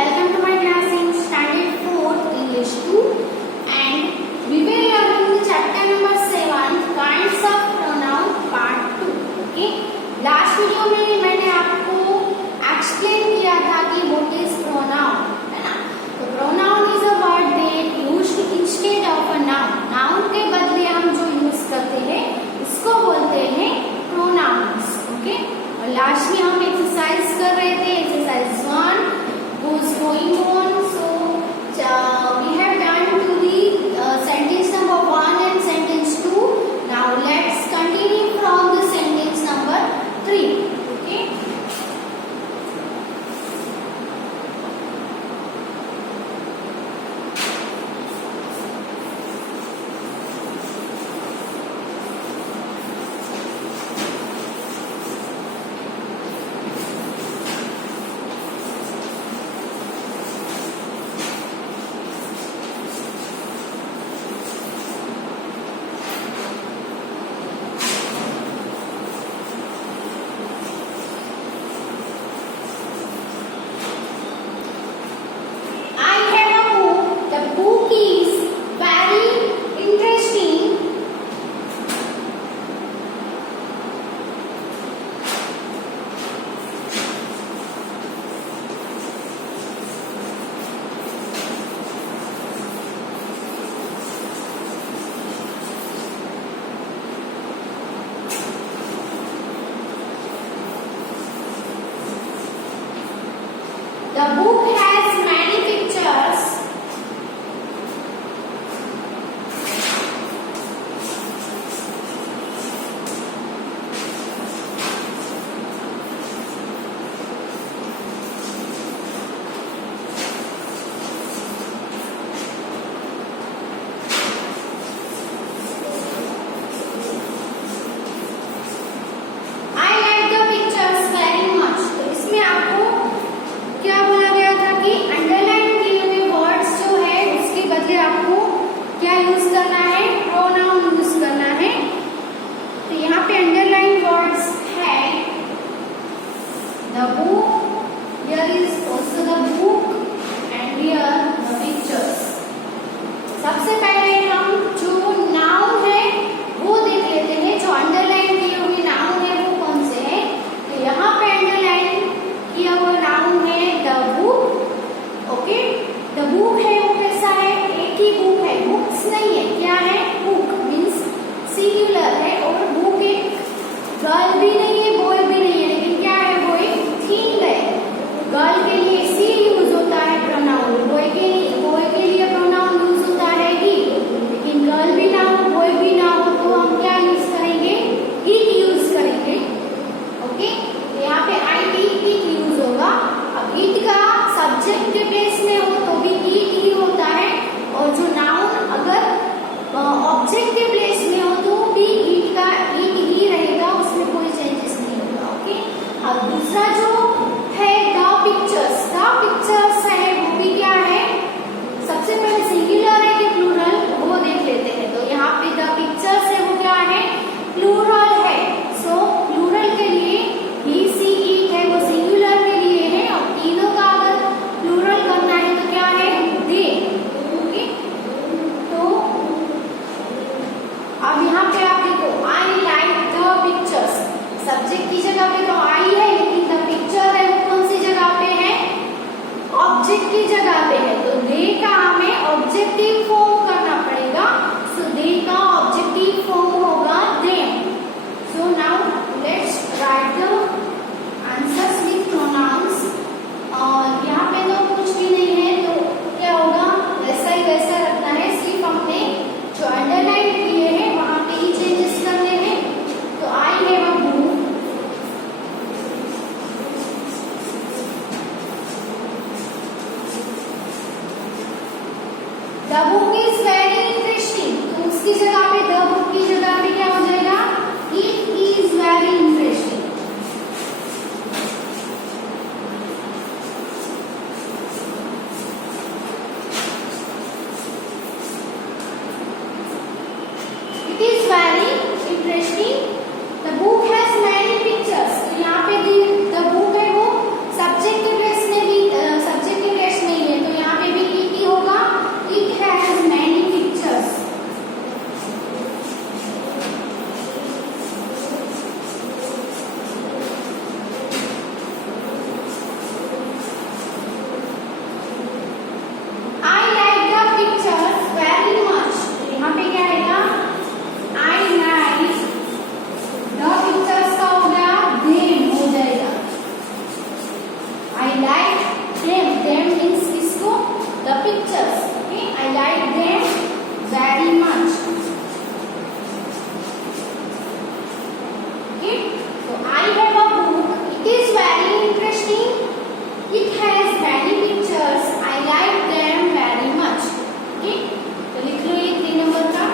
welcome to my class in standard 4 English 2 and we will learn the chapter number 7 kinds of pronoun part 2. Okay, last video में मैंने आपको explain किया था कि what is pronoun, है ना. तो pronoun is a word that used instead of a noun. Noun के बदले हम जो use करते हैं इसको बोलते हैं pronouns. Okay, और लास्ट में हम एक्सरसाइज कर रहे थे, एक्सरसाइज 1 was going on. So we have done to the sentence number 1 and sentence 2. Now let's continue from the sentence number 3. Okay, the book has many pictures. I like the pictures very much. तो इसमें आपको क्या बोला गया था कि अंडरलाइन किए हुए वर्ड्स जो है उसके बदले आपको क्या यूज करना है, प्रोनाउन यूज करना है. तो यहाँ पे अंडरलाइन वर्ड्स है the book, here is also the book and here the pictures. सबसे पहले हम जो नाउन है वो देख लेते हैं. जो अंडरलाइन किए हुए नाउन है वो कौन से है. तो यहाँ पे अंडरलाइन किया हुआ नाउन है the book. Okay, the book है वो कैसा है, एक ही बुक है, बुक्स नहीं है. क्या है, बुक मीन्स सिंगुलर है और बुक एक गर्ल भी नहीं है, बॉय भी नहीं है, लेकिन क्या है, वो एक थिंग है. गर्ल के लिए सी यूज होता है प्रोनाउन, बॉय के लिए प्रोनाउन यूज होता है ही. लेकिन गर्ल भी ना हो, बॉय भी ना हो, तो हम क्या यूज करेंगे, इट यूज करेंगे. ओके, यहाँ पे आई इट यूज होगा. अब इट का सब्जेक्ट के प्लेस में हो तो भी इट ही होता है, और जो नाउन अगर ऑब्जेक्ट के प्लेस में हो तो भी इट ही रहेगा, उसमें कोई चेंजेस नहीं होगा. ओके, अब दूसरा जो है द पिक्चर्स है वो भी क्या है, सबसे पहले सिंगुलर है कि प्लूरल वो देख लेते हैं. तो यहाँ पे द पिक्चर्स है वो क्या है, प्लूरल है. सो प्लूरल के लिए ही सी इट है, वो सिंगुलर के लिए है. और तीनों का अगर प्लूरल करना है तो क्या है, दे. ओके, तो अब यहाँ पे आप देखो I like the pictures. Subject की जगह पे तो आई है, लेकिन द पिक्चर है वो कौन सी जगह पे है, ऑब्जेक्ट की जगह पे है. तो दे का हमें ऑब्जेक्टिव फॉर्म करना पड़ेगा. सो दे का ऑब्जेक्टिव फॉर्म होगा them. So now let's write the answers with pronouns. और यहाँ पे तो कुछ भी नहीं है, तो क्या होगा, वैसा ही वैसा रखना है. सिर्फ हमने जो अंडरलाइन किए हैं वहां पे ही चेंजेस करने हैं. तो I have a book. The book is very interesting. तो उसकी जगह पे, द बुक की जगह पे क्या हो जाएगा, it is very interesting. It is very interesting. The book has many pictures. तो यहाँ पे द बुक है वो सब्जेक्ट के प्लेस में भी, सब्जेक्ट के place I like them. Them means किसको? The pictures. Okay, I like them very much. Okay, so I have a book. It is very interesting. It has many pictures. I like them very much. Okay, तो लिख लो ये 3 नंबर का.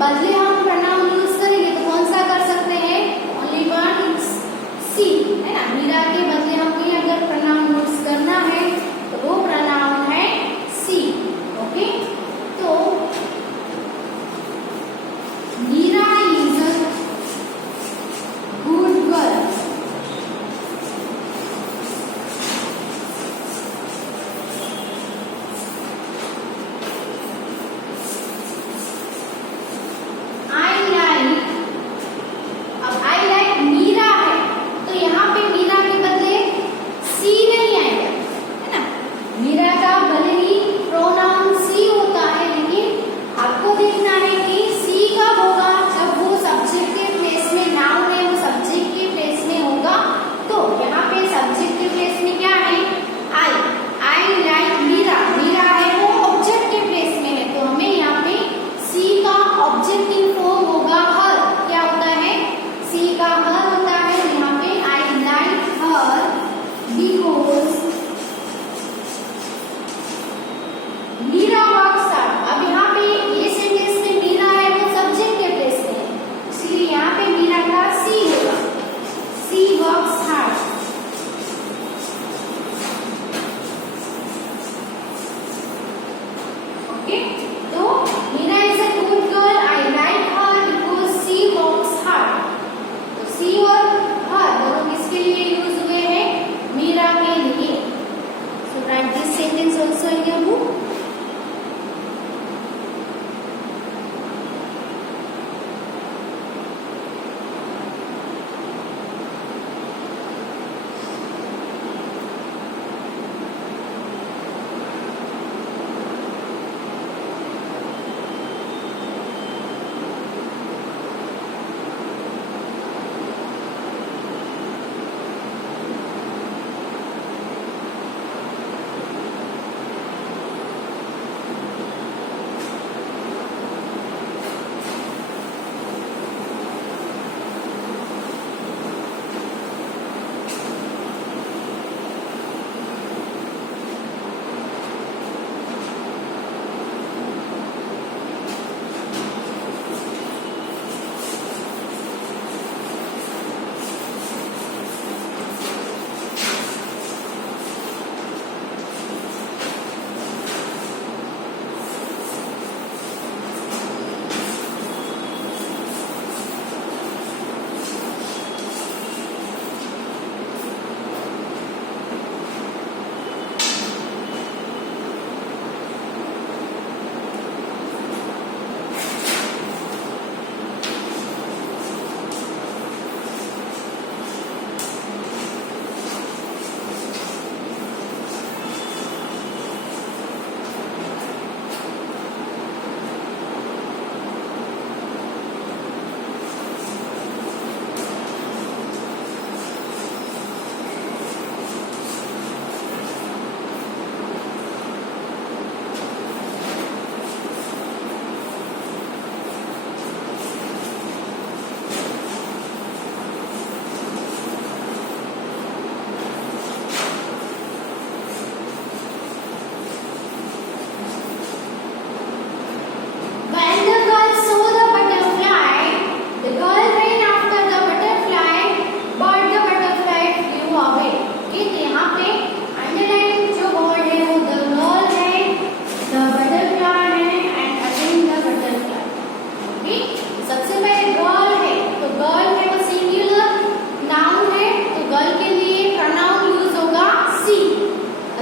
बदले हम pronoun use करेंगे तो कौन सा कर सकते हैं? ओनली वन, सी, है ना. मीरा के बदले हमें अगर प्रनाउन यूज करना है तो वो प्रनाउन है सी. ओके, तो Meera is a good girl.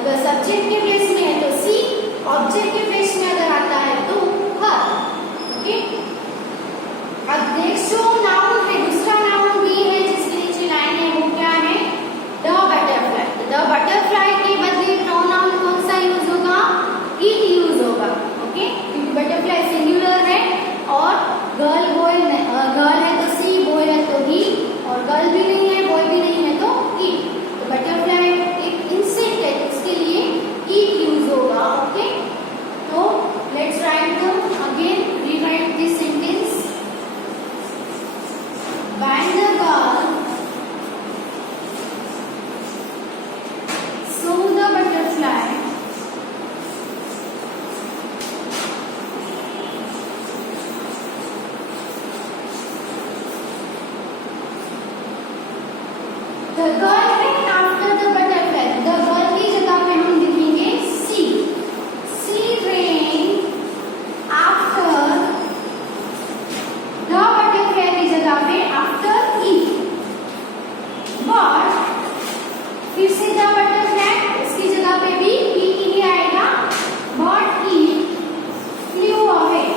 अगर सब्जेक्ट के प्लेस में है तो सी, ऑब्जेक्ट के प्लेस में अगर आता है तो हर। ओके, अब नेक्स्ट जो नाउन है, दूसरा नाउन भी है जिसके नीचे लाइन है, वो क्या है? The butterfly. द बटरफ्लाई के बदले प्रोनाउन कौन सा यूज होगा? इट यूज होगा। ओके, क्योंकि बटरफ्लाई सिंगुलर है और गर्ल बॉय, गर्ल है तो सी, बॉय है तो ही, और गर्ल भी नहीं है बॉय भी नहीं है तो इट। तो बटरफ्लाई एक इंसेक्ट है, इसके लिए इट यूज होगा। ओके, तो let's write the again, rewrite this sentence. When the girl saw the butterfly, the girl ran after the butterfly. The girl की जगह पे हम लिखेंगे she. She ran after the butterfly की जगह पे after it. But फिर से the butterfly, उसकी जगह पे भी it ही आएगा. But it flew away.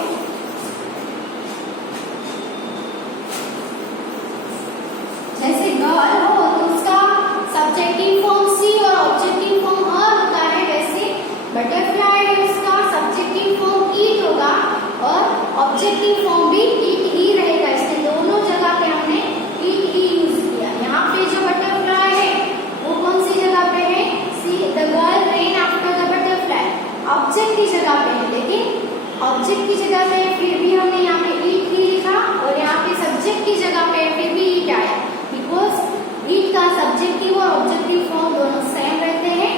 जैसे गर्ल हो तो उसका सब्जेक्टिव फॉर्म सी और ऑब्जेक्टिव फॉर्म हर होता है, वैसे बटरफ्लाई है उसका सब्जेक्टिव फॉर्म इट होगा और ऑब्जेक्टिव फॉर्म भी इट ही रहेगा। इसलिए दोनों जगह पे हमने इट ही यूज किया। यहाँ पे जो बटरफ्लाई है वो कौन सी जगह पे है? See, the girl ran after the butterfly, object की जगह पे है, लेकिन ऑब्जेक्ट की जगह पे फिर भी हमने यहाँ पे इट ही लिखा और यहाँ पे सब्जेक्ट की जगह पे फिर भी इट आया, बिकॉज इट का सब्जेक्टिव और ऑब्जेक्टिव फॉर्म दोनों सेम रहते हैं।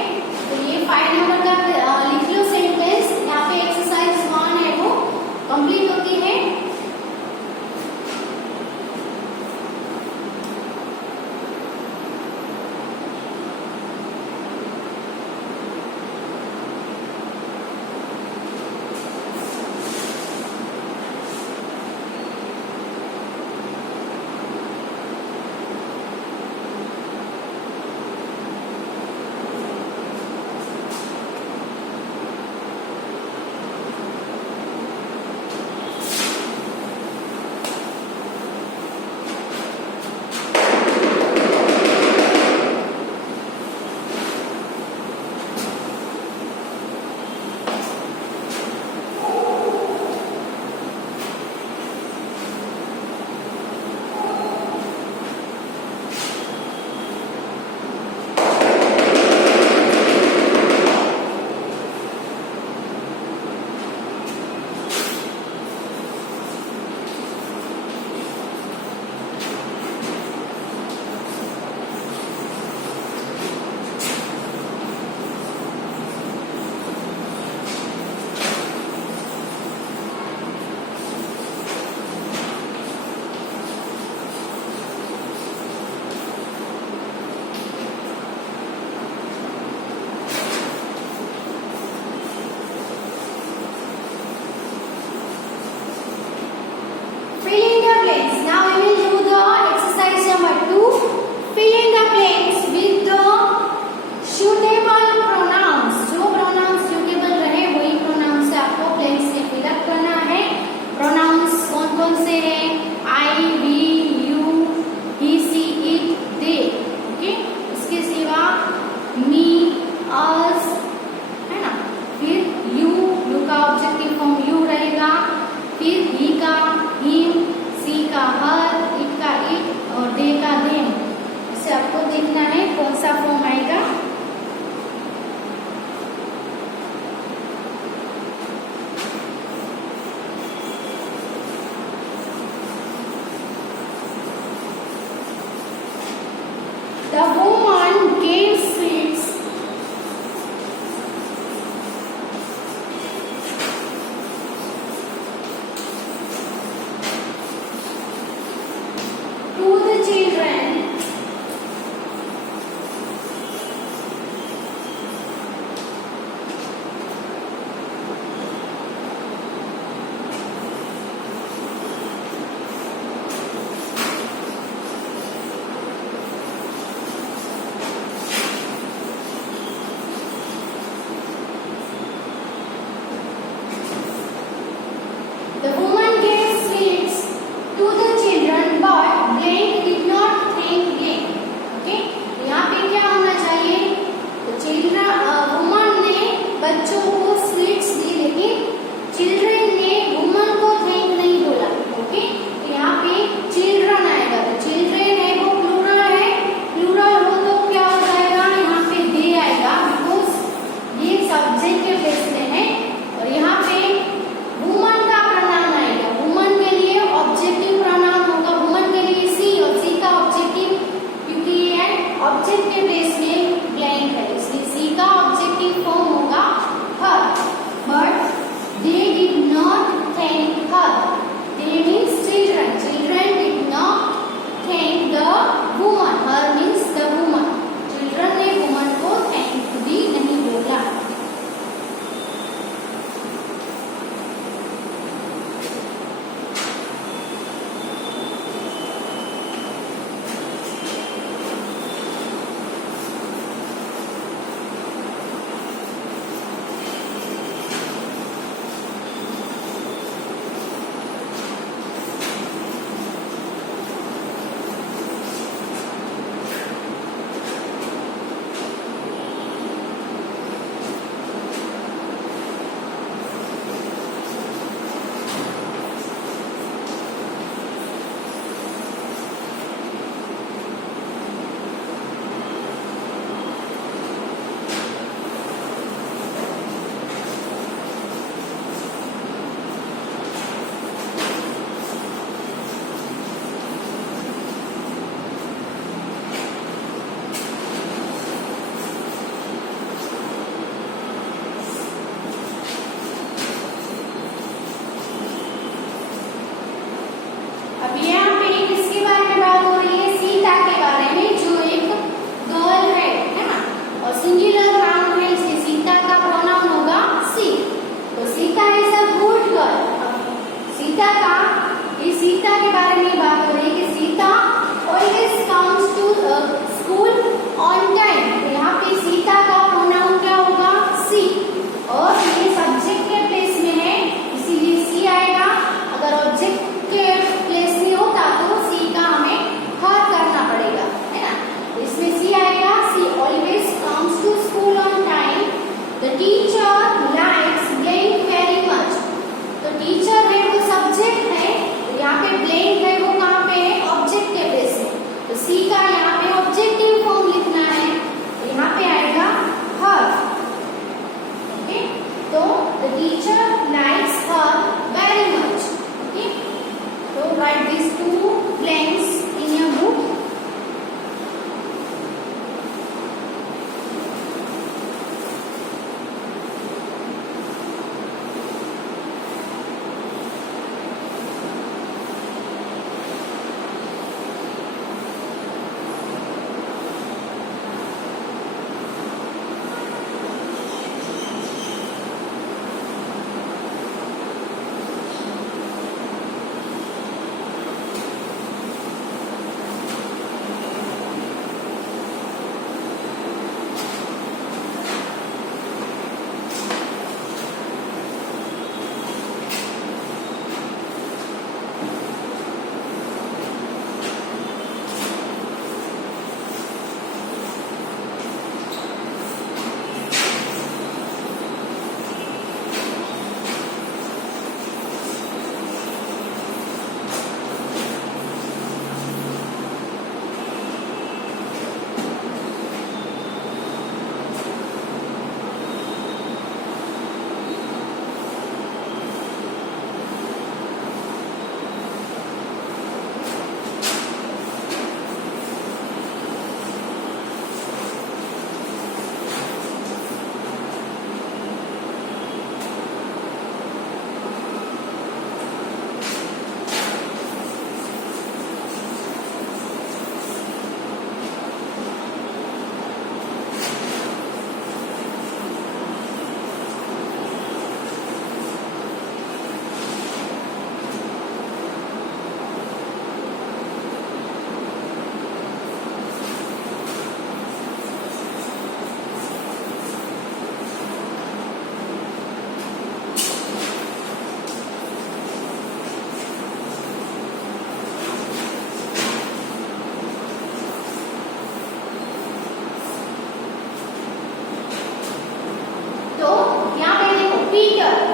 तो ये 5 नंबर का लिख लो सेंटेंस। यहाँ पे एक्सरसाइज 1 है वो कंप्लीट होती है।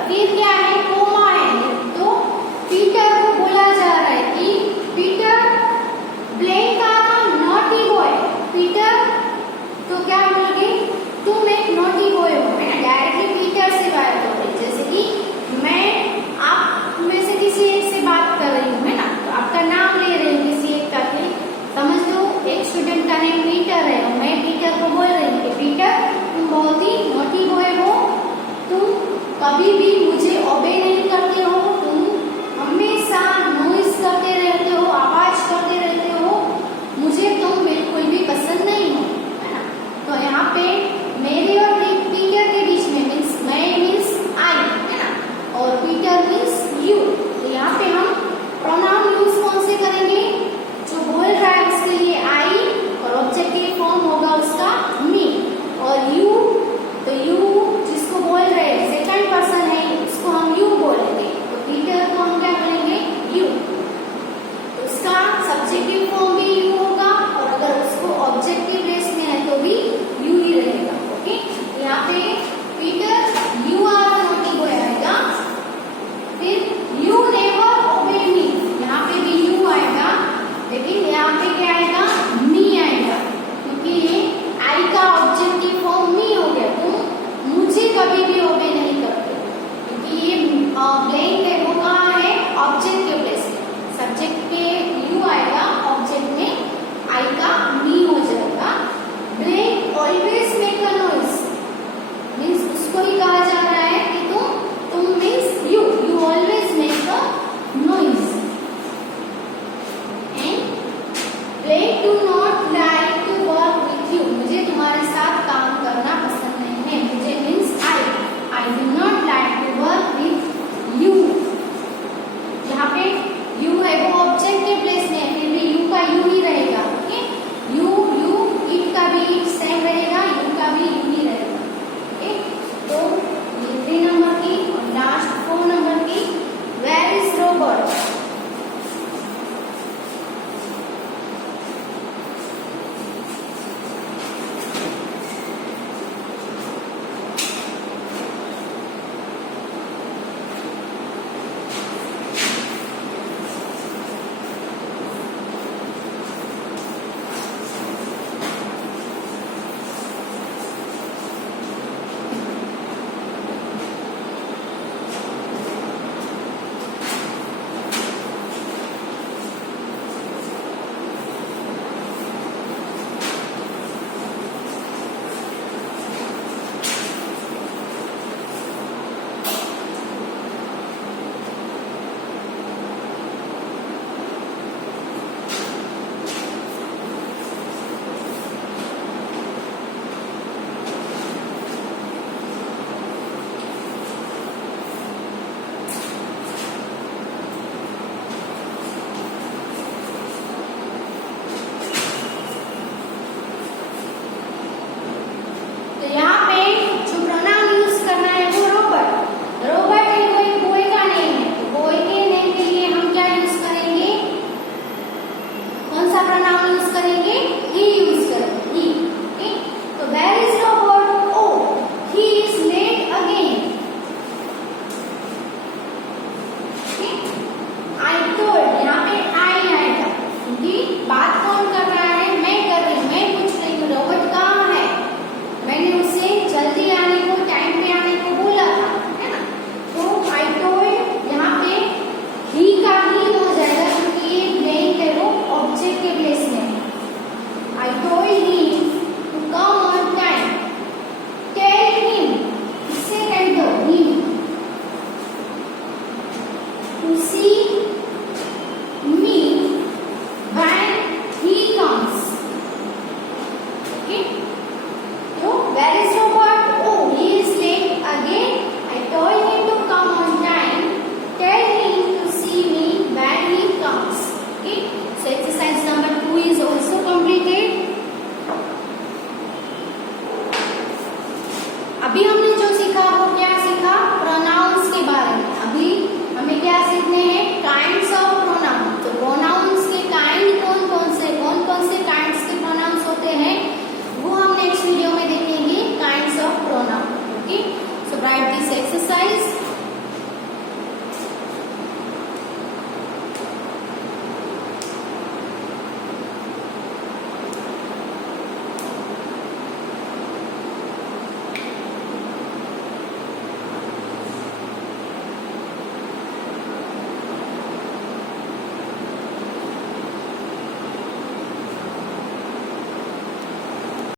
फिर क्या है, कोमा है, तो पीटर को बोला जा रहा है कि पीटर ब्लैंक का नॉटी बॉय। पीटर तो क्या बोलोगे, तुम एक नॉटी बॉय हो, है ना, डायरेक्टली पीटर से बात हो रही। जैसे कि मैं आप में से किसी एक से बात कर रही हूँ, है ना, तो आपका नाम ले रही हूँ किसी एक का, समझ लो एक स्टूडेंट का नेम पीटर है और मैं पीटर को बोल रही हूँ कि पीटर तुम बहुत ही नॉटी बॉय हो, तुम कभी भी मुझे ओबे नहीं करते हो, तुम हमेशा नॉइज करते रहते हो, आवाज करते रहते हो, मुझे तुम बिल्कुल भी पसंद नहीं हो, है ना। तो यहाँ पे मेरे और पीटर के बीच में मीन्स मैं मीन्स आई, है ना, और पीटर मीन्स यू। तो यहाँ पे हम प्रोनाउन यूज कौन से करेंगे, जो बोल रहा है उसके लिए आई और ऑब्जेक्टिव फॉर्म होगा उसका मी, और यू तो यू जिसको बोल रहे हैं सेकंड पर्सन है उसको हम यू बोलेंगे, तो पीटर को हम क्या बोलेंगे, यू। तो उसका सब्जेक्टिव फॉर्म भी यू होगा और अगर उसको ऑब्जेक्टिव प्लेस में है तो भी यू ही रहेगा। ओके, यहाँ पे Peter you are naughty boy आएगा, फिर यू नेवर ओबे मी, यहाँ पे भी यू आएगा, लेकिन यहाँ पे क्या आएगा, मी आएगा, क्योंकि ये आई का ऑब्जेक्टिव फॉर्म मी हो गया, तो मुझे कभी भी ओबे नहीं करते, क्योंकि ये ब्लैंक है वो कहाँ है, ऑब्जेक्ट के प्लेस में, सब्जेक्ट पे यू आएगा, ऑब्जेक्ट में आई का मी हो जाएगा। Blank always make a noise, means उसको ही कहा जा रहा है कि तुम means you always make a noise. They do not like to work with you. मुझे तुम्हारे साथ काम करना पसंद नहीं है, मुझे means I do not like to work with you। यहाँ पे you है वो ऑब्जेक्ट के प्लेस में, फिर भी you का you ही रहेगा। ओके, you it का भी it सेम रहेगा, you का भी you ही रहेगा। ओके, तो ये 3 नंबर की और लास्ट 4 नंबर की, where is Robert? अभी हमने